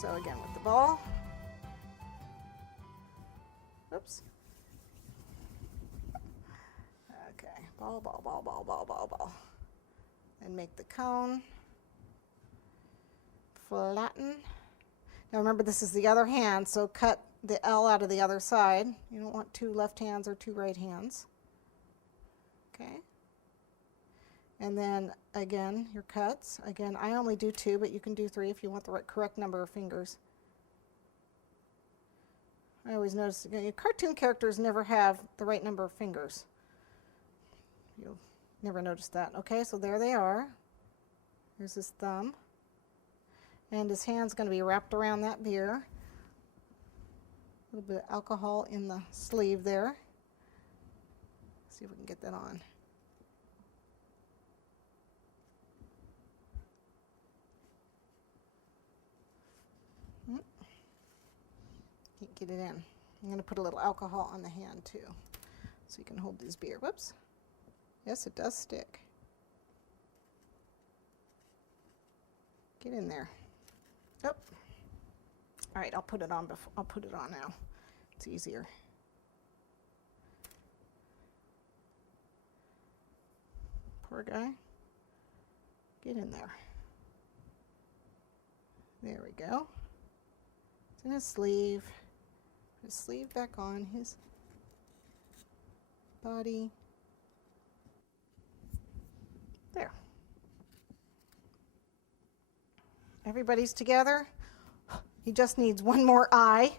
So again with the ball. Oops. Okay, ball, ball, ball, ball, ball, ball, ball. And make the cone. Flatten. Now remember, this is the other hand, so cut the L out of the other side. You don't want two left hands or two right hands. Okay. And then again, your cuts. Again, I only do 2, but you can do 3 if you want the correct number of fingers. I always notice, your cartoon characters never have the right number of fingers. You'll never notice that. Okay, so there they are. Here's his thumb. And his hand's going to be wrapped around that beer. A little bit of alcohol in the sleeve there. See if we can get that on. Can't get it in. I'm going to put a little alcohol on the hand too, so you can hold this beer. Whoops. Yes, it does stick. Get in there. Oh. All right, I'll put it on before. I'll put it on now. It's easier. Poor guy. Get in there. There we go. It's in his sleeve. Put his sleeve back on his body. There. Everybody's together. He just needs one more eye.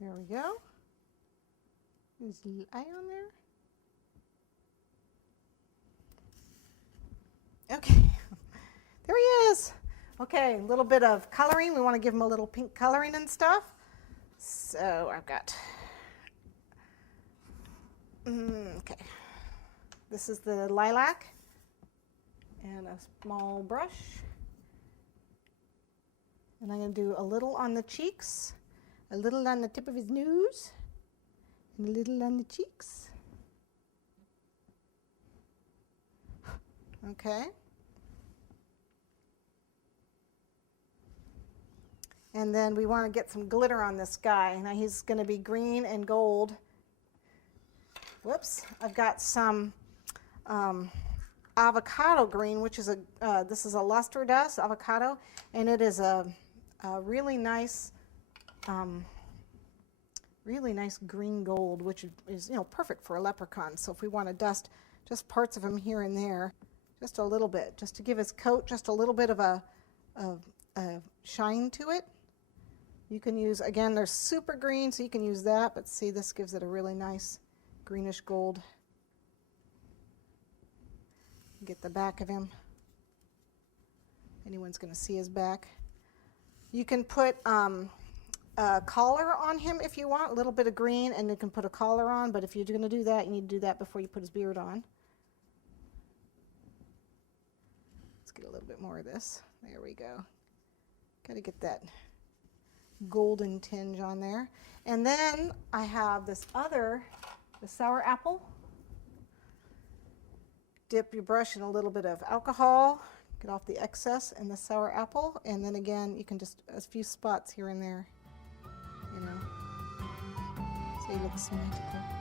There we go. There's the eye on there. Okay. There he is. Okay, a little bit of coloring. We want to give him a little pink coloring and stuff. So I've got, okay. This is the lilac and a small brush. And I'm going to do a little on the cheeks, a little on the tip of his nose, and a little on the cheeks. Okay. And then we want to get some glitter on this guy. Now he's going to be green and gold. Whoops. I've got some avocado green, which is this is a luster dust, avocado, and it is a really nice green gold, which is perfect for a leprechaun. So if we want to dust just parts of him here and there, just a little bit, just to give his coat just a little bit of a shine to it. You can use, again, they're super green, so you can use that, but see, this gives it a really nice greenish gold. Get the back of him. Anyone's going to see his back. You can put a collar on him if you want, a little bit of green, and you can put a collar on, but if you're going to do that, you need to do that before you put his beard on. Let's get a little bit more of this. There we go. Got to get that golden tinge on there. And then I have this the sour apple. Dip your brush in a little bit of alcohol, get off the excess in the sour apple, and then again, you can just, a few spots here and there, so he looks magical.